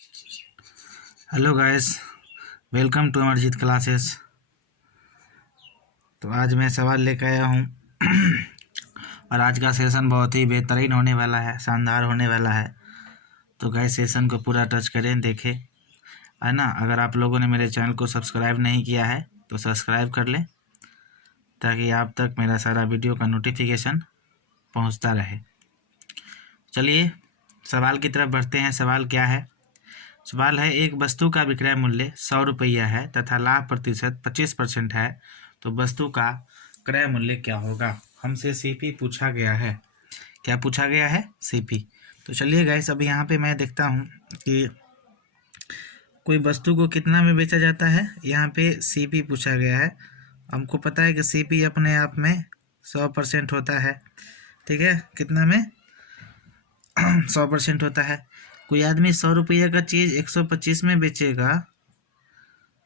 Hello guys, welcome to Amarjeet classes. तो आज मैं सवाल लेकर आया हूँ और आज का सेशन बहुत ही बेहतरीन होने वाला है, शानदार होने वाला है। तो गाइस सेशन को पूरा टच करें, देखें, है ना। अगर आप लोगों ने मेरे चैनल को सब्सक्राइब नहीं किया है तो सब्सक्राइब कर लें ताकि आप तक मेरा सारा वीडियो का नोटिफिकेशन पहुँचता रहे। चलिए सवाल की तरफ बढ़ते हैं। सवाल क्या है? सवाल है, एक वस्तु का विक्रय मूल्य 100 रुपया है तथा लाभ प्रतिशत 25% है, तो वस्तु का क्रय मूल्य क्या होगा? हमसे सीपी पूछा गया है। क्या पूछा गया है? सीपी। तो चलिए गाइस, अब यहाँ पे मैं देखता हूँ कि कोई वस्तु को कितना में बेचा जाता है। यहाँ पे सीपी पूछा गया है। हमको पता है कि सीपी अपने आप में 100% होता है। ठीक है, कितना में? 100% होता है। कोई आदमी 100 रुपये का चीज़ 125 में बेचेगा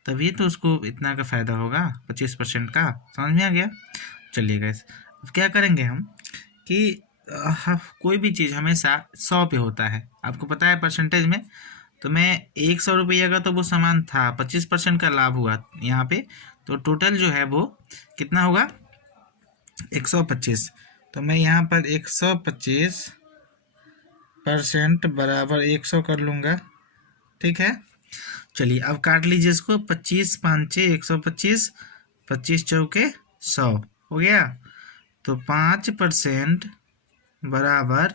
तभी तो उसको इतना का फ़ायदा होगा, 25% का। समझ में आ गया? चलिए गाइस, अब क्या करेंगे हम कि कोई भी चीज़ हमेशा 100 पे होता है, आपको पता है परसेंटेज में। तो मैं 100 रुपये का तो वो सामान था, 25% का लाभ हुआ यहाँ पे, तो टोटल जो है वो कितना होगा? 125। तो मैं यहाँ पर 125% बराबर 100 कर लूँगा। ठीक है, चलिए अब काट लीजिए इसको। 25 5 125, 25 चौके 100 हो गया। तो 5% बराबर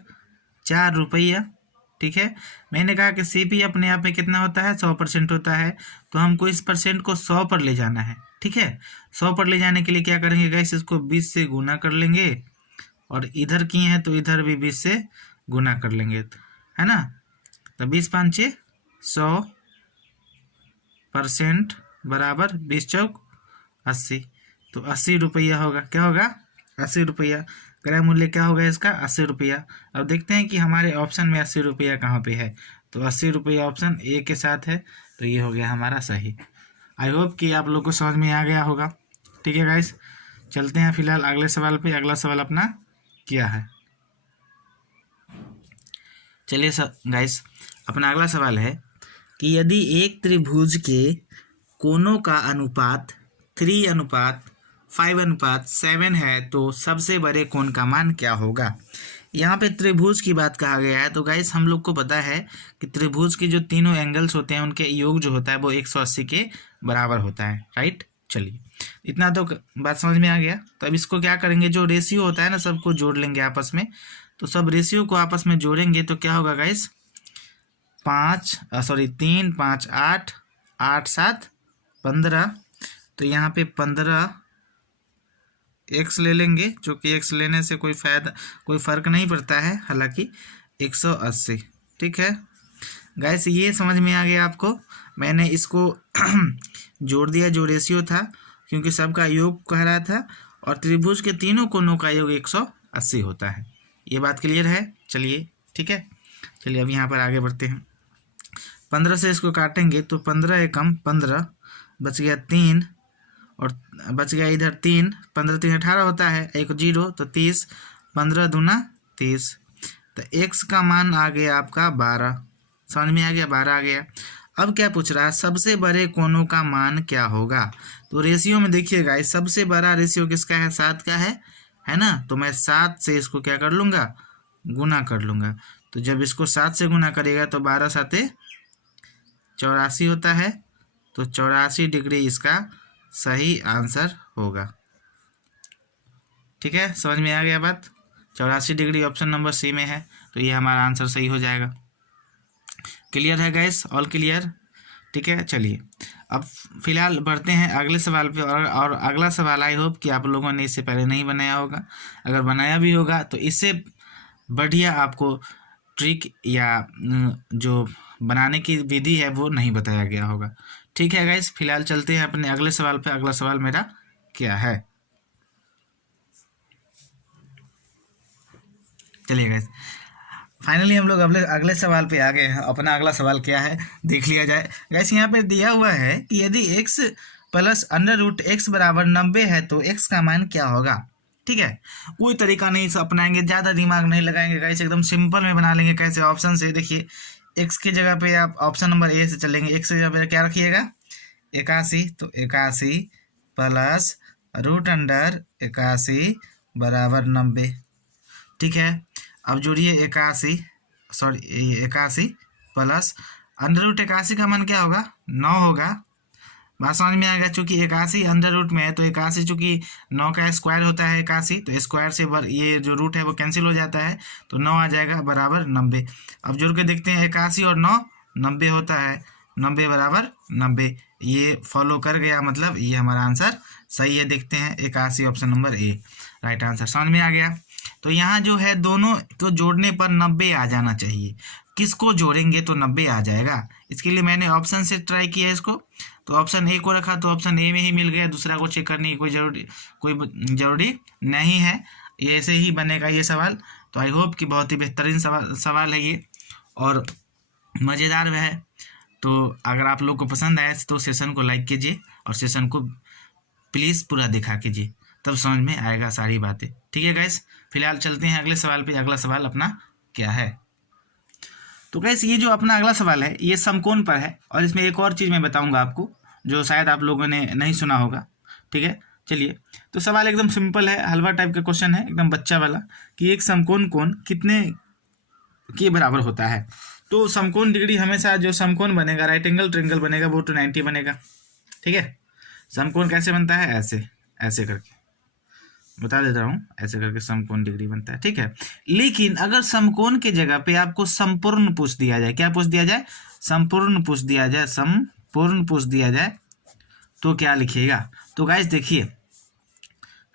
4 रुपया। ठीक है, मैंने कहा कि सीपी अपने आप में कितना होता है? 100% होता है। तो हमको इस परसेंट को 100 पर ले जाना है। ठीक है, 100 पर ले जाने के लिए क्या करेंगे गाइस? इसको 20 से गुना कर लेंगे और इधर किए हैं तो इधर भी 20 से गुना कर लेंगे, है ना। तो 20 5 100% बराबर 20 चौक 80। तो 80 रुपया होगा। क्या होगा? 80 रुपया। क्रय मूल्य क्या होगा इसका? 80 रुपया। अब देखते हैं कि हमारे ऑप्शन में 80 रुपया कहाँ पे है। तो 80 रुपया ऑप्शन ए के साथ है, तो ये हो गया हमारा सही। आई होप कि आप लोग को समझ में आ गया होगा। ठीक है गाइस, चलते हैं फिलहाल अगले सवाल पे। अगला सवाल अपना क्या है? चलिए गाइस, अपना अगला सवाल है कि यदि एक त्रिभुज के कोनों का अनुपात 3:5:7 है तो सबसे बड़े कोण का मान क्या होगा? यहाँ पे त्रिभुज की बात कहा गया है। तो गाइस हम लोग को पता है कि त्रिभुज के जो तीनों एंगल्स होते हैं उनके योग जो होता है वो 180 के बराबर होता है, राइट। चलिए इतना तो बात समझ में आ गया। तो अब इसको क्या करेंगे, जो रेशियो होता है ना सबको जोड़ लेंगे आपस में। तो सब रेशियो को आपस में जोड़ेंगे तो क्या होगा गाइस? 3 5 8 8 7 15। तो यहाँ पे 15 एक्स ले लेंगे, जो कि एक्स लेने से कोई फ़र्क नहीं पड़ता है, हालांकि 180। ठीक है गाइस, ये समझ में आ गया आपको। मैंने इसको जोड़ दिया जो रेशियो था, क्योंकि सबका योग कह रहा था, और त्रिभुज के तीनों कोनों का योग 180 होता है। ये बात क्लियर है? चलिए ठीक है, चलिए अब यहाँ पर आगे बढ़ते हैं। 15 से इसको काटेंगे तो 15 एकम 15, बच गया 3 और बच गया इधर 3। 15 3 18 होता है, एक 0 तो 30, 15 दूना 30। तो x का मान आ गया आपका 12। समझ में आ गया? 12 आ गया। अब क्या पूछ रहा है? सबसे बड़े कोनों का मान क्या होगा? तो रेशियो में देखिएगा, इस सबसे बड़ा रेशियो किसका है? 7 का है ना। तो मैं 7 से इसको क्या कर लूँगा? गुना कर लूँगा। तो जब इसको 7 से गुना करेगा तो 12 7 84 होता है। तो 84 डिग्री इसका सही आंसर होगा। ठीक है, समझ में आ गया बात? 84 डिग्री ऑप्शन नंबर सी में है, तो ये हमारा आंसर सही हो जाएगा। क्लियर है गैस? All clear? ठीक है, चलिए अब फिलहाल बढ़ते हैं अगले सवाल पे। और अगला सवाल आई होप कि आप लोगों ने इससे पहले नहीं बनाया होगा। अगर बनाया भी होगा तो इससे बढ़िया आपको ट्रिक या जो बनाने की विधि है वो नहीं बताया गया होगा। ठीक है गाइस, फिलहाल चलते हैं अपने अगले सवाल पे। अगला सवाल मेरा क्या है? चलिए गाइस, फाइनली हम लोग अगले सवाल पे आ गए हैं। अपना अगला सवाल क्या है देख लिया जाए। गाइस यहाँ पे दिया हुआ है कि यदि x प्लस √x बराबर 90 है तो x का मान क्या होगा? ठीक है, कोई तरीका नहीं अपनाएंगे, ज़्यादा दिमाग नहीं लगाएंगे गाइस, एकदम सिंपल में बना लेंगे। कैसे? ऑप्शन से देखिए, एक्स की जगह पे आप ऑप्शन नंबर ए से चलेंगे। एक्स की जगह पे क्या रखिएगा 81, तो 81 प्लस रूट अंडर 81 बराबर 90। ठीक है, अब जोड़िए 81, सॉरी 81 प्लस अंडर रूट 81 का मान क्या होगा 9 होगा। बात समझ में आ गया। चूंकि 81 अंडर रूट में है तो 81 चूंकि 9 का स्क्वायर होता है 81, तो स्क्वायर से ये जो रूट है वो कैंसिल हो जाता है, तो 9 आ जाएगा बराबर 90। अब जोड़ के देखते हैं 81 और 9 90 होता है, 90 बराबर 90। ये फॉलो कर गया, मतलब ये हमारा आंसर सही है। देखते हैं 81 ऑप्शन नंबर ए राइट आंसर। समझ में आ गया। तो यहाँ जो है दोनों को जोड़ने पर 90 आ जाना चाहिए। किसको जोड़ेंगे तो 90 आ जाएगा। इसके लिए मैंने ऑप्शन से ट्राई किया इसको, तो ऑप्शन ए को रखा तो ऑप्शन ए में ही मिल गया। दूसरा को चेक करने की कोई ज़रूरी नहीं है। ये ऐसे ही बनेगा ये सवाल। तो आई होप कि बहुत ही बेहतरीन सवाल है ये और मज़ेदार भी है। तो अगर आप लोग को पसंद आया तो सेशन को लाइक कीजिए और सेशन को प्लीज़ पूरा दिखा कीजिए, तब समझ में आएगा सारी बातें। ठीक है गाइस, फिलहाल चलते हैं अगले सवाल पे। अगला सवाल अपना क्या है, तो गाइस ये जो अपना अगला सवाल है ये समकोण पर है। और इसमें एक और चीज़ मैं बताऊंगा आपको जो शायद आप लोगों ने नहीं सुना होगा। ठीक है, चलिए। तो सवाल एकदम सिंपल है, हलवा टाइप का क्वेश्चन है, एकदम बच्चा वाला, कि एक समकोण कोण कितने के बराबर होता है। तो समकोण डिग्री हमेशा जो समकोण बनेगा, राइट एंगल ट्रायंगल बनेगा, वो 290 बनेगा। ठीक है, समकोण कैसे बनता है, ऐसे ऐसे करके बता देता हूँ, ऐसे करके समकोण डिग्री बनता है। ठीक है, लेकिन अगर समकोण के जगह पे आपको संपूर्ण पूछ दिया जाए, क्या पूछ दिया जाए, संपूर्ण पूछ दिया जाए, संपूर्ण पूछ दिया जाए, तो क्या लिखिएगा। तो गाइस देखिए,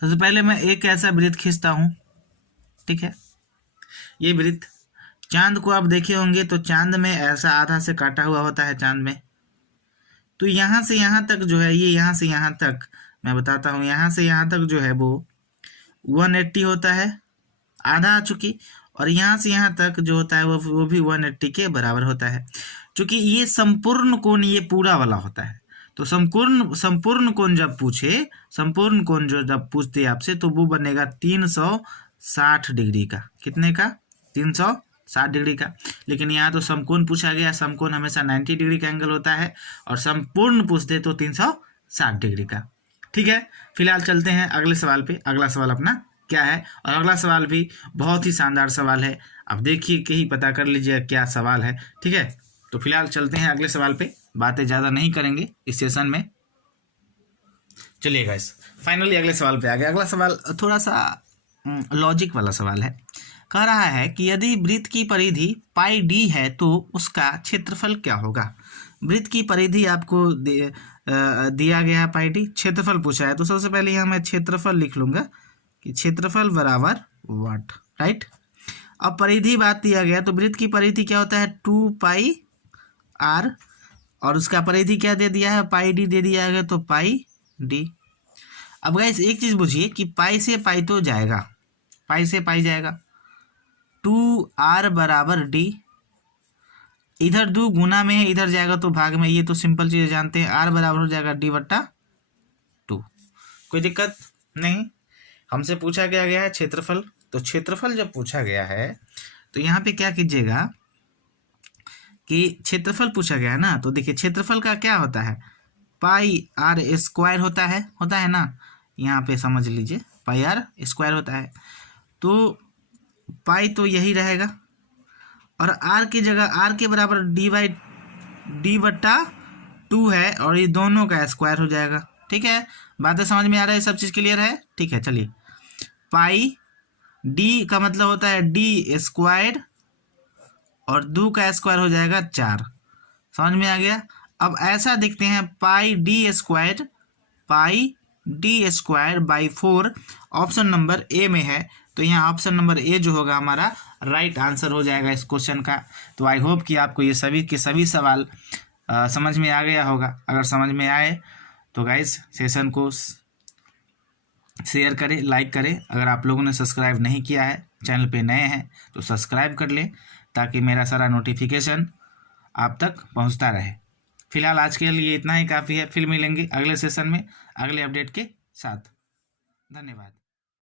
सबसे पहले मैं एक ऐसा वृत्त खींचता हूँ। ठीक है, ये वृत्त, चांद को आप देखे होंगे तो चांद में ऐसा आधा से काटा हुआ होता है चांद में। तो यहाँ से यहाँ तक जो है, ये यहाँ से यहाँ तक मैं बताता हूँ, यहाँ से यहाँ तक जो है वो 180 होता है, आधा आ चुकी। और यहाँ से यहाँ तक जो होता है वो भी 180 के बराबर होता है। चूंकि ये संपूर्ण कोण ये पूरा वाला होता है, तो संपूर्ण कोण जब पूछे, संपूर्ण कोण जो जब पूछते आपसे, तो वो बनेगा 360 डिग्री का। कितने का, 360 डिग्री का। लेकिन यहाँ तो समकोण पूछा गया, समकोण हमेशा 90 डिग्री का एंगल होता है, और संपूर्ण पूछते तो 360 डिग्री का। ठीक है, फिलहाल चलते हैं अगले सवाल पे। अगला सवाल अपना क्या है, और अगला सवाल भी बहुत ही शानदार सवाल है। अब देखिए के ही पता कर लीजिए क्या सवाल है। ठीक है, तो फिलहाल चलते हैं अगले सवाल पे, बातें ज़्यादा नहीं करेंगे इस सेशन में। चलिए गाइस, फाइनली अगले सवाल पे आ गया। अगला सवाल थोड़ा सा लॉजिक वाला सवाल है। कह रहा है कि यदि वृत्त की परिधि पाई डी है तो उसका क्षेत्रफल क्या होगा। वृत्त की परिधि आपको दिया गया है पाई डी, क्षेत्रफल पूछा है। तो सबसे पहले यहाँ मैं क्षेत्रफल लिख लूँगा कि क्षेत्रफल बराबर वाट, राइट। अब परिधि बात दिया गया, तो वृत्त की परिधि क्या होता है 2 पाई आर, और उसका परिधि क्या दे दिया है, पाई डी दे दिया गया, तो पाई डी। अब गाइस एक चीज़ बुझिए कि पाई से पाई तो जाएगा, पाई से पाई जाएगा, 2r बराबर डी, इधर 2 गुना में है, इधर जाएगा तो भाग में। ये तो सिंपल चीज़ जानते हैं, r बराबर हो जाएगा d/2। कोई दिक्कत नहीं। हमसे पूछा गया है क्षेत्रफल, तो क्षेत्रफल जब पूछा गया है तो यहाँ पे क्या कीजिएगा कि क्षेत्रफल पूछा गया है ना, तो देखिए क्षेत्रफल का क्या होता है, पाई आर स्क्वायर होता है ना। यहाँ पे समझ लीजिए पाई आर स्क्वायर होता है, तो पाई तो यही रहेगा, और आर की जगह आर के बराबर d/2 है, और ये दोनों का स्क्वायर हो जाएगा। ठीक है, बातें समझ में आ रहा है, सब चीज़ क्लियर है। ठीक है, चलिए, पाई डी का मतलब होता है डी स्क्वायर, और 2 का स्क्वायर हो जाएगा 4। समझ में आ गया। अब ऐसा देखते हैं, pi D square by 4 option number A में है, तो यहाँ ऑप्शन नंबर ए जो होगा हमारा राइट आंसर हो जाएगा इस क्वेश्चन का। तो आई होप कि आपको ये सभी के सभी सवाल समझ में आ गया होगा। अगर समझ में आए तो गाइस सेशन को शेयर करें, लाइक करें। अगर आप लोगों ने सब्सक्राइब नहीं किया है, चैनल पे नए हैं, तो सब्सक्राइब कर लें ताकि मेरा सारा नोटिफिकेशन आप तक पहुंचता रहे। फिलहाल आज के लिए इतना ही काफ़ी है, फिर मिलेंगे अगले सेशन में अगले अपडेट के साथ। धन्यवाद।